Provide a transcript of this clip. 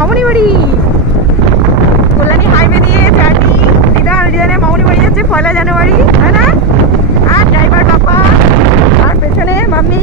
মামুনি বাড়ি। কল্যাণী হাইওয়ে দিয়ে জার্নি রিদানে মামুনি বাড়ি যাচ্ছে 1 জানুয়ারি, তাই না? আর ড্রাইভার পাপা আর পেছনে মাম্মি।